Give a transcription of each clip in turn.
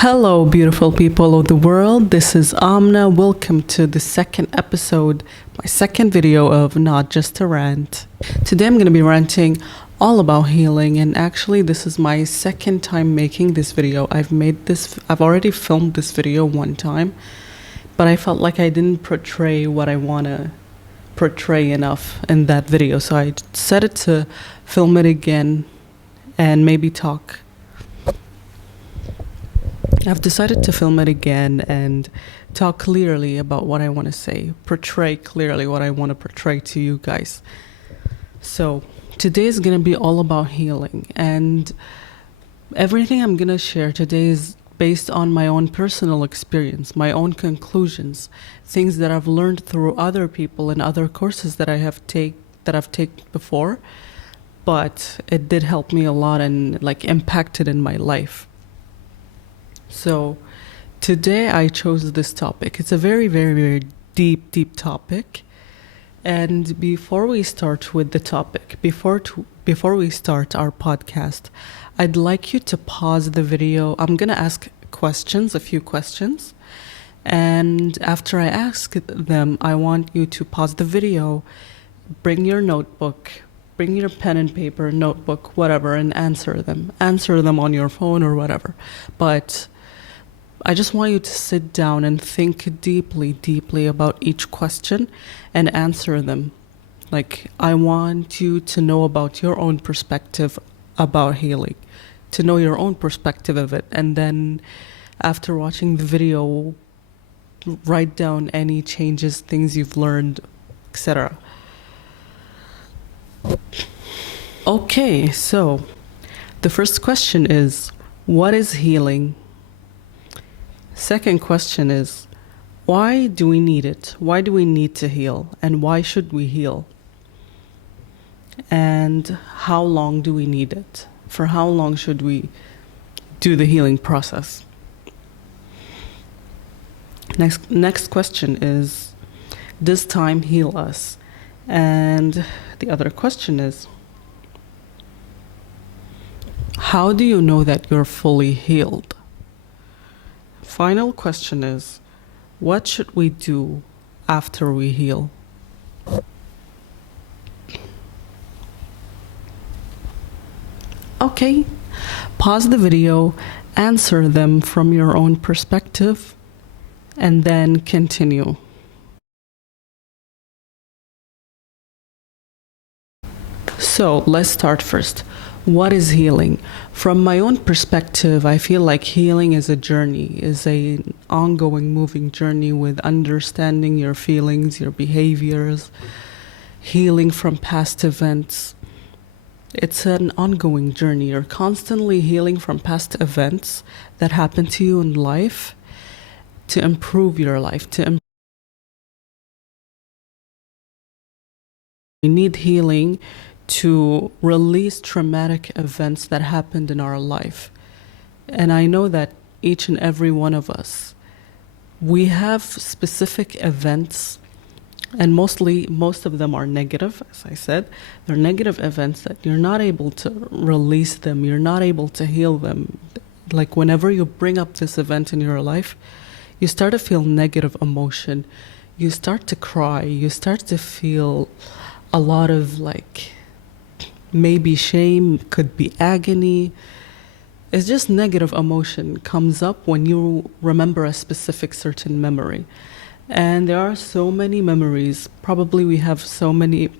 Hello, beautiful people of the world. This is Amna. Welcome to the second episode, my second video of Not Just a Rant. Today I'm going to be ranting all about healing, and actually, this is my second time making this video. I've already filmed this video one time, but I felt like I didn't portray what I want to portray enough in that video, so I decided to film it again and maybe talk. I've decided to film it again and talk clearly about what I want to say, portray clearly what I want to portray to you guys. So today is going to be all about healing, and everything I'm going to share today is based on my own personal experience, my own conclusions, things that I've learned through other people and other courses that I've taken before, but it did help me a lot and impacted in my life. So today I chose this topic. It's a very, very, very deep topic. And before we start with the topic, before we start our podcast, I'd like you to pause the video. I'm going to ask a few questions. And after I ask them, I want you to pause the video, bring your notebook, bring your pen and paper, notebook, whatever, and answer them. Answer them on your phone or whatever. But I just want you to sit down and think deeply about each question and answer them. I want you to know about your own perspective about healing, to know your own perspective of it. And then after watching the video, write down any changes, things you've learned, etc. Okay, so the first question is, what is healing? Second question is, why do we need it? Why do we need to heal? And why should we heal? And how long do we need it? For how long should we do the healing process? Next question is, does time heal us? And the other question is, how do you know that you're fully healed? Final question is, what should we do after we heal? Okay, pause the video, answer them from your own perspective, and then continue. So let's start first. What is healing? From my own perspective, I feel like healing is a journey, is an ongoing, moving journey with understanding your feelings, your behaviors, healing from past events. It's an ongoing journey. You're constantly healing from past events that happened to you in life to improve your life. We need healing to release traumatic events that happened in our life. And I know that each and every one of us, we have specific events, and most of them are negative, as I said. They're negative events that you're not able to release them, you're not able to heal them. Whenever you bring up this event in your life, you start to feel negative emotion, you start to cry, you start to feel a lot of maybe shame, could be agony. It's just negative emotion comes up when you remember a specific certain memory. And there are so many memories. We probably have so many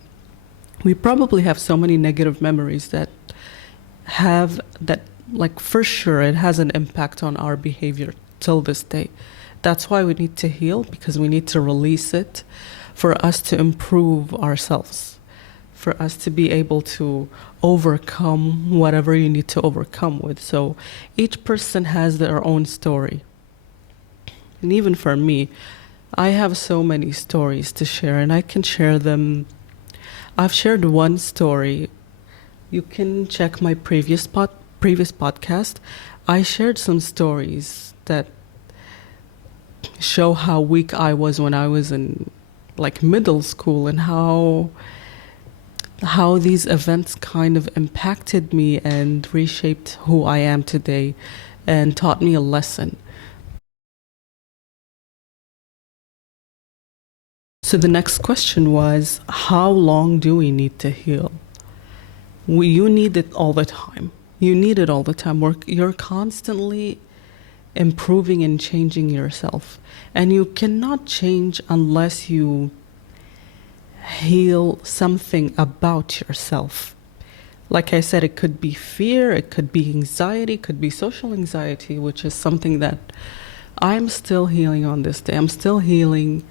negative memories that for sure it has an impact on our behavior till this day. That's why we need to heal, because we need to release it for us to improve ourselves, for us to be able to overcome whatever you need to overcome with. So each person has their own story. And even for me, I have so many stories to share, and I can share them. I've shared one story. You can check my previous podcast. I shared some stories that show how weak I was when I was in middle school, and how these events kind of impacted me and reshaped who I am today. and taught me a lesson. So the next question was, how long do we need to heal? You need it all the time. You need it all the time. You're constantly improving and changing yourself. And you cannot change unless you heal something about yourself. Like I said, it could be fear, it could be anxiety, it could be social anxiety, which is something that I'm still healing on this day. I'm still healing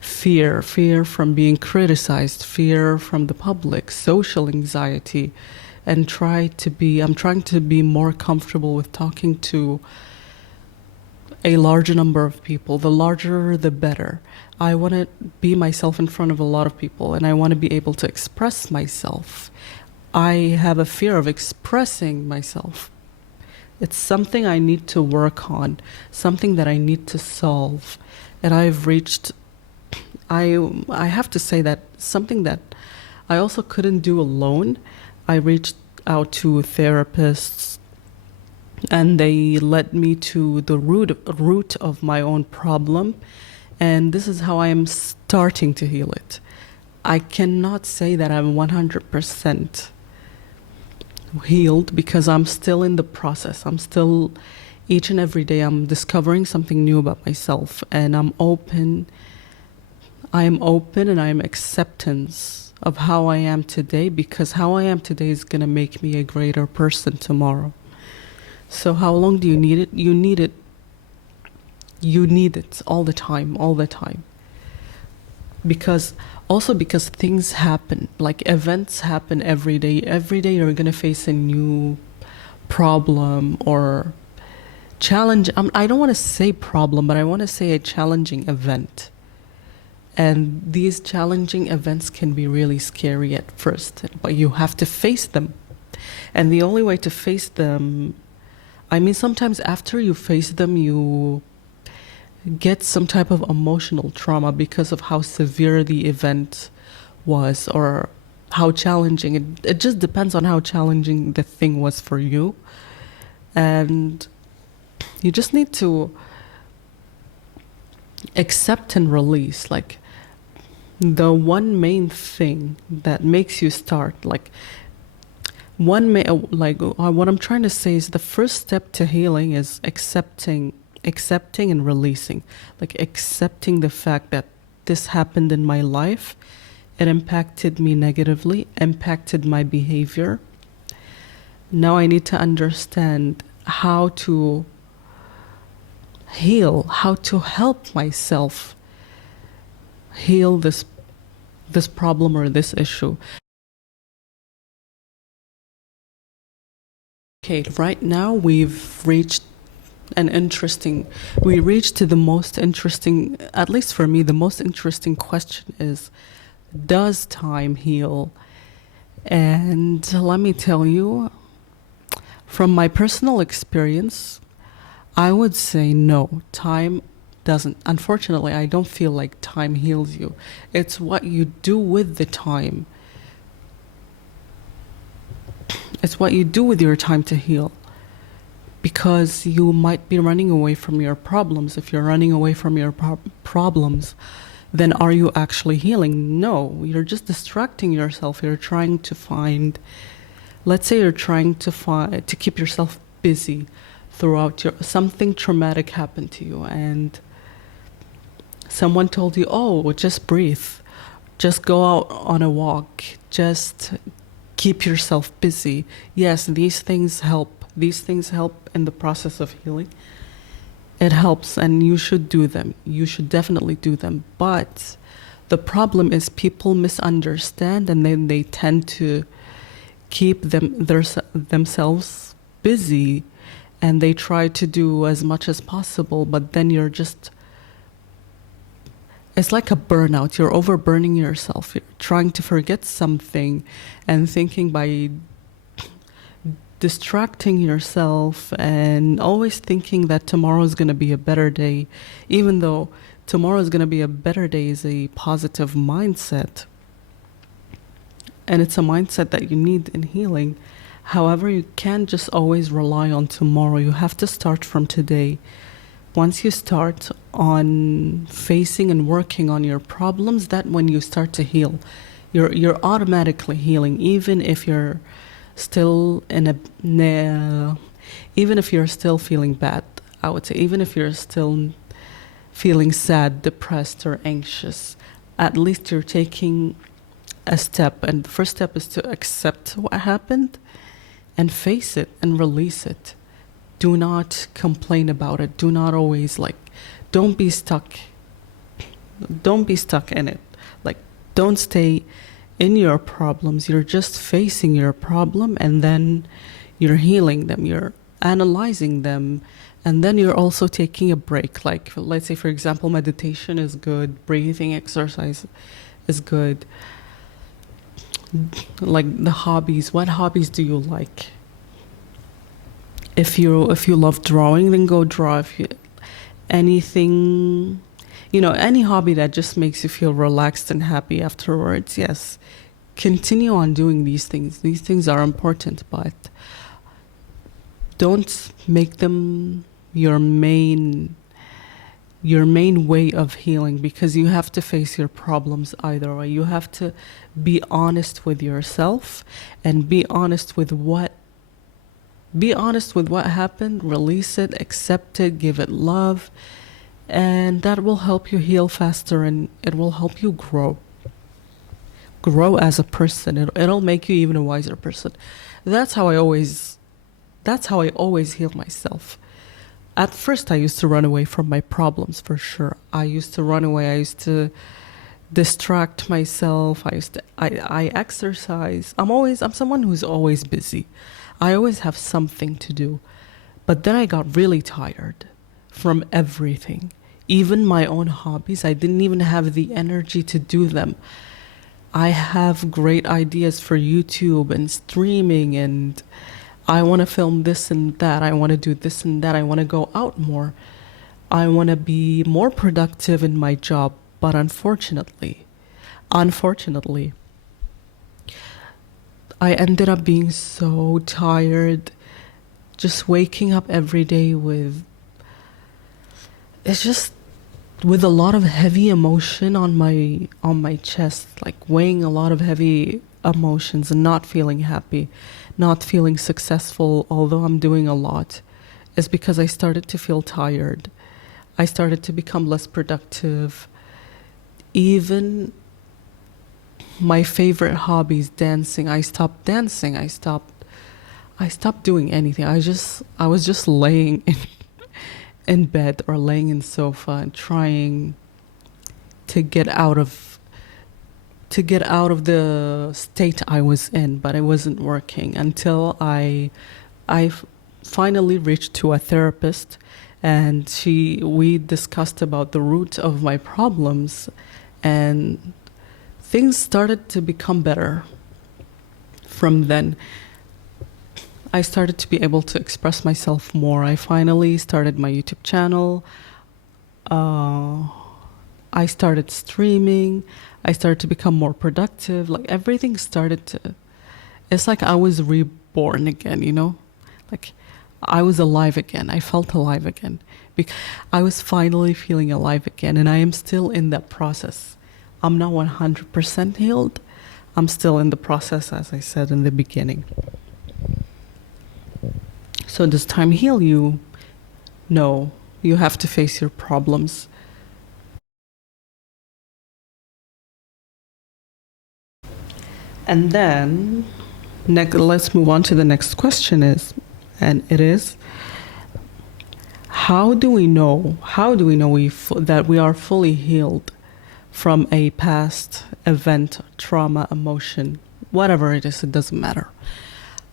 fear from being criticized, fear from the public, social anxiety, and I'm trying to be more comfortable with talking to a larger number of people. The larger, the better. I want to be myself in front of a lot of people, and I want to be able to express myself. I have a fear of expressing myself. It's something I need to work on, something that I need to solve. And I have to say that something that I also couldn't do alone. I reached out to therapists, and they led me to the root of my own problem. And this is how I am starting to heal it. I cannot say that I'm 100% healed because I'm still in the process. Each and every day, I'm discovering something new about myself, and I'm open. I am open and I am acceptance of how I am today, because how I am today is going to make me a greater person tomorrow. So how long do you need it? You need it. You need it all the time, all the time. Because things happen, like events happen every day. Every day you're going to face a new problem or challenge. I don't want to say problem, but I want to say a challenging event. And these challenging events can be really scary at first, but you have to face them. And the only way to face them, sometimes after you face them, you get some type of emotional trauma because of how severe the event was or how challenging. It just depends on how challenging the thing was for you. And you just need to accept and release. Like, the one main thing that makes you start, what I'm trying to say is the first step to healing is accepting and releasing. Like, accepting the fact that this happened in my life, it impacted me negatively, impacted my behavior. Now I need to understand how to heal, how to help myself heal this problem or this issue. Okay, right now we reached to the most interesting, at least for me, the most interesting question is, does time heal? And let me tell you, from my personal experience, I would say no, time doesn't. Unfortunately, I don't feel like time heals you. It's what you do with the time. It's what you do with your time to heal. Because you might be running away from your problems. If you're running away from your problems, then are you actually healing? No, you're just distracting yourself. You're trying to find, let's say you're trying to keep yourself busy throughout something traumatic happened to you, and someone told you, oh, just breathe, just go out on a walk, just keep yourself busy. Yes, these things help. These things help in the process of healing. It helps, and you should do them. You should definitely do them. But the problem is people misunderstand, and then they tend to keep themselves busy, and they try to do as much as possible, but then it's like a burnout. You're overburning yourself. You're trying to forget something and thinking by distracting yourself and always thinking that tomorrow is going to be a better day, even though tomorrow is going to be a better day is a positive mindset. And it's a mindset that you need in healing. However, you can't just always rely on tomorrow. You have to start from today. Once you start on facing and working on your problems, that when you start to heal, you're automatically healing, even if you're still in even if you're still feeling bad. I would say, even if you're still feeling sad, depressed, or anxious, at least you're taking a step. And the first step is to accept what happened and face it and release it. Do not complain about it. Do not always don't be stuck. Don't be stuck in it. Like, don't stay in your problems. You're just facing your problem, and then you're healing them. You're analyzing them, and then you're also taking a break. Like, let's say, for example, meditation is good, breathing exercise is good. Like the hobbies, what hobbies do you like? If you love drawing, then go draw. If you anything, any hobby that just makes you feel relaxed and happy afterwards, yes, continue on doing these things. These things are important, but don't make them your main way of healing, because you have to face your problems either way. You have to be honest with yourself and be honest with what happened, release it, accept it, give it love, and that will help you heal faster, and it will help you grow as a person. It'll make you even a wiser person. That's how I always heal myself. At first, I used to run away from my problems, for sure. I used to run away. I used to distract myself. I exercise. I'm someone who's always busy. I always have something to do. But then I got really tired from everything. Even my own hobbies, I didn't even have the energy to do them. I have great ideas for YouTube and streaming, and I want to film this and that. I want to do this and that. I want to go out more. I want to be more productive in my job. But unfortunately, I ended up being so tired, just waking up every day with a lot of heavy emotion on my chest, like weighing a lot of heavy emotions and not feeling happy, not feeling successful, although I'm doing a lot, is because I started to feel tired. I started to become less productive. Even my favorite hobbies, dancing, I stopped dancing. I stopped doing anything. I was just laying in bed or laying in sofa and trying to get out of the state I was in, but it wasn't working until I finally reached to a therapist, and we discussed about the root of my problems, and things started to become better. From then, I started to be able to express myself more. I finally started my YouTube channel. I started streaming. I started to become more productive. Like, everything started to... It's like I was reborn again, Like, I was alive again. I felt alive again. Because I was finally feeling alive again, and I am still in that process. I'm not 100% healed. I'm still in the process, as I said in the beginning. So does time heal you? No. You have to face your problems. And then, let's move on to the next question and it is, how do we know that we are fully healed from a past event, trauma, emotion, whatever it is, it doesn't matter.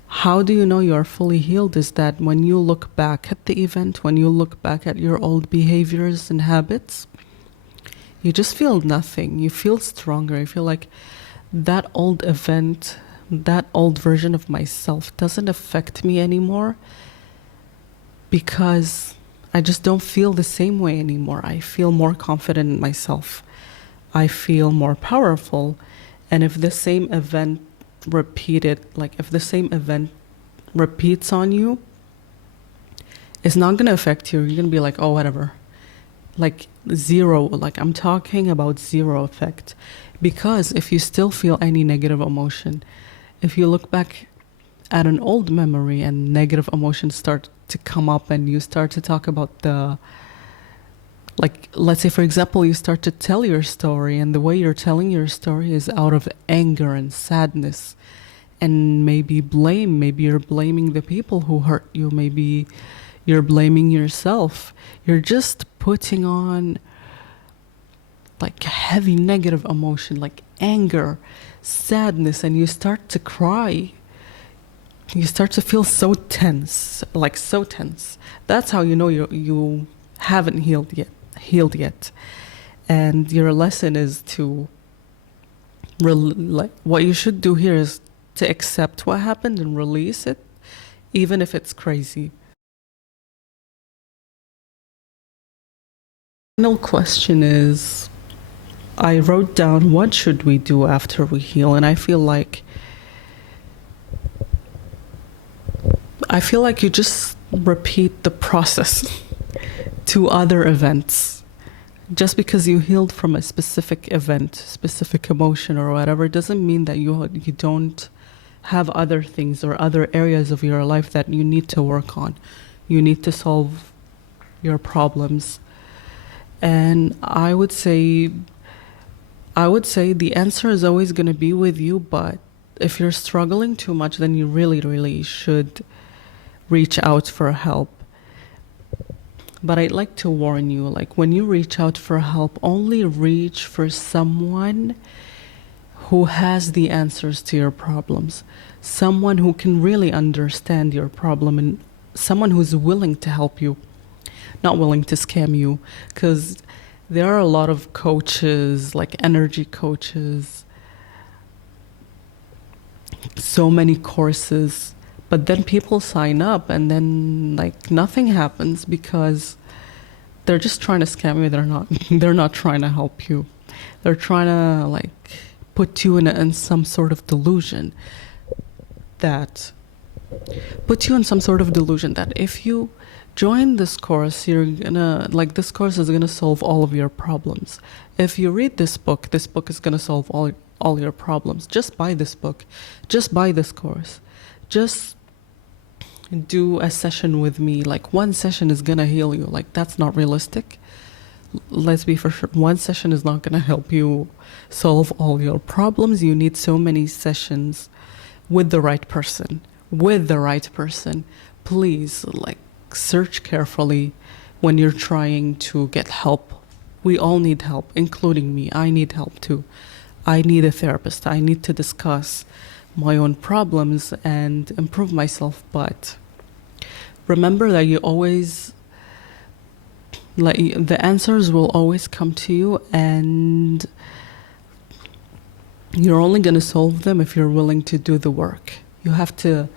How do you know you are fully healed? Is that when you look back at the event, when you look back at your old behaviors and habits, you just feel nothing. You feel stronger. You feel like that old event, that old version of myself doesn't affect me anymore, because I just don't feel the same way anymore. I feel more confident in myself. I feel more powerful. And if the same event repeated, like if the same event repeats on you, it's not going to affect you. You're going to be like, oh, whatever. Like zero, like I'm talking about zero effect. Because if you still feel any negative emotion, if you look back at an old memory and negative emotions start to come up and you start to talk about like, let's say, for example, you start to tell your story, and the way you're telling your story is out of anger and sadness and maybe blame. Maybe you're blaming the people who hurt you. Maybe you're blaming yourself. You're just putting on like heavy negative emotion, like anger, sadness, and you start to cry. You start to feel so tense, like so tense. That's how you know you haven't healed yet. And your lesson is to like, what you should do here is to accept what happened and release it, even if it's crazy. Final question is, I wrote down what should we do after we heal, and I feel like you just repeat the process to other events. Just because you healed from a specific event, specific emotion or whatever, doesn't mean that you don't have other things or other areas of your life that you need to work on. You need to solve your problems. And I would say the answer is always going to be with you, but if you're struggling too much, then you really, really should reach out for help. But I'd like to warn you, like when you reach out for help, only reach for someone who has the answers to your problems, someone who can really understand your problem, and someone who's willing to help you, not willing to scam you. Because there are a lot of coaches, like energy coaches, so many courses, but then people sign up and then like nothing happens because they're just trying to scam you. They're not trying to help you. They're trying to like put you in some sort of delusion that if you join this course, this course is gonna solve all of your problems. If you read this book is gonna solve all your problems. Just buy this book, just buy this course, just do a session with me. Like one session is gonna heal you. Like that's not realistic. Let's be for sure. One session is not gonna help you solve all your problems. You need so many sessions with the right person. Please, like, search carefully when you're trying to get help. We all need help, including me. I need help too. I need a therapist. I need to discuss my own problems and improve myself. But remember that the answers will always come to you, and you're only going to solve them if you're willing to do the work. You have to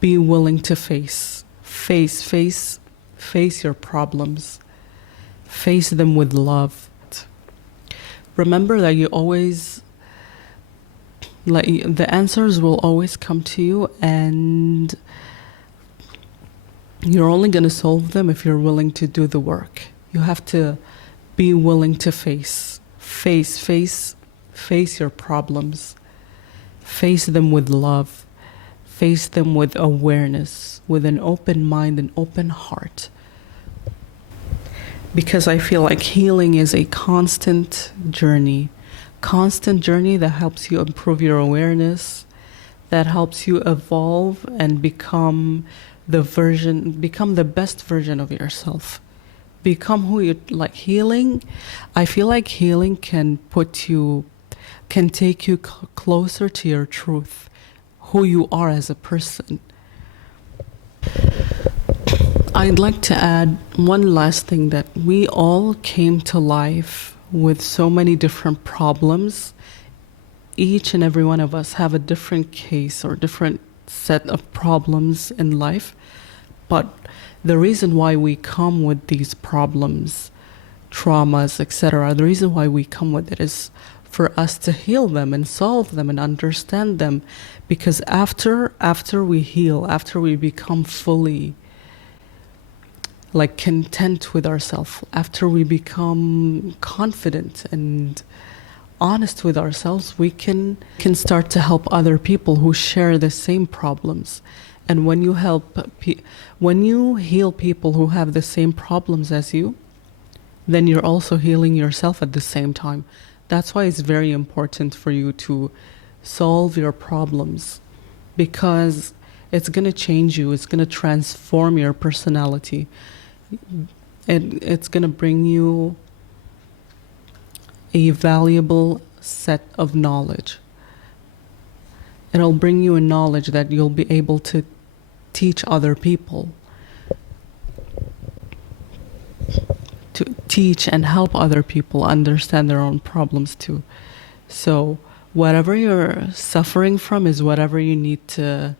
be willing to face your problems. Face them with love. Remember that the answers will always come to you, and you're only going to solve them if you're willing to do the work. You have to be willing to face your problems. Face them with love. Face them with awareness, with an open mind and open heart. Because I feel like healing is a constant journey that helps you improve your awareness, that helps you evolve and become the best version of yourself. Become who you like. Healing, I feel like healing can take you closer to your truth, who you are as a person. I'd like to add one last thing, that we all came to life with so many different problems. Each and every one of us have a different case or different set of problems in life. But the reason why we come with these problems, traumas, etc., the reason why we come with it is for us to heal them and solve them and understand them. Because after we heal, after we become fully like content with ourselves, after we become confident and honest with ourselves, we can start to help other people who share the same problems. And when you when you heal people who have the same problems as you, then you're also healing yourself at the same time. That's why it's very important for you to solve your problems, because it's going to change you. It's going to transform your personality. It's going to bring you a valuable set of knowledge. It'll bring you a knowledge that you'll be able to teach other people, to teach and help other people understand their own problems too. So whatever you're suffering from is whatever you need to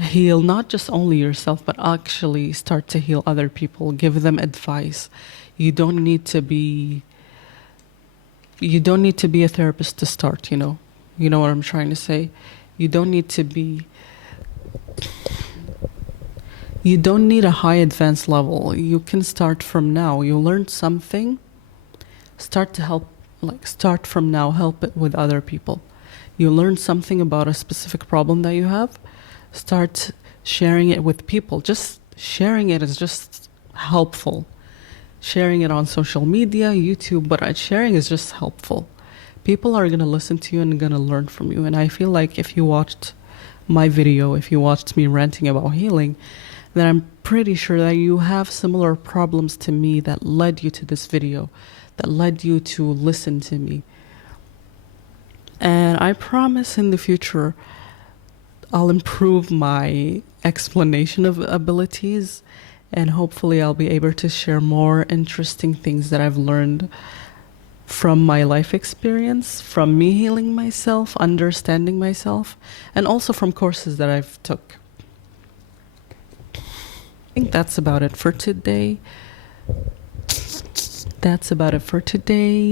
heal, not just only yourself, but actually start to heal other people, give them advice. You don't need to be a therapist to start, you know what I'm trying to say. You don't need a high advanced level. You can start from now. You learned something, start from now, help it with other people. You learned something about a specific problem that you have, start sharing it with people. Just sharing it is just helpful. Sharing it on social media, YouTube, but sharing is just helpful. People are going to listen to you and going to learn from you. And I feel like if you watched my video, if you watched me ranting about healing, then I'm pretty sure that you have similar problems to me that led you to this video, that led you to listen to me. And I promise in the future, I'll improve my explanation of abilities, and hopefully I'll be able to share more interesting things that I've learned from my life experience, from me healing myself, understanding myself, and also from courses that I've took. I think that's about it for today.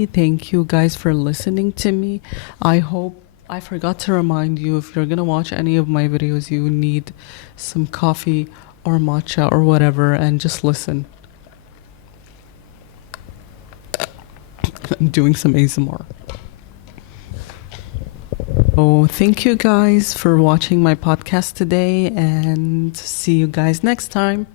Thank you guys for listening to me. I forgot to remind you, if you're gonna watch any of my videos, you need some coffee or matcha or whatever, and just listen. I'm doing some ASMR. Oh, thank you guys for watching my podcast today, and see you guys next time.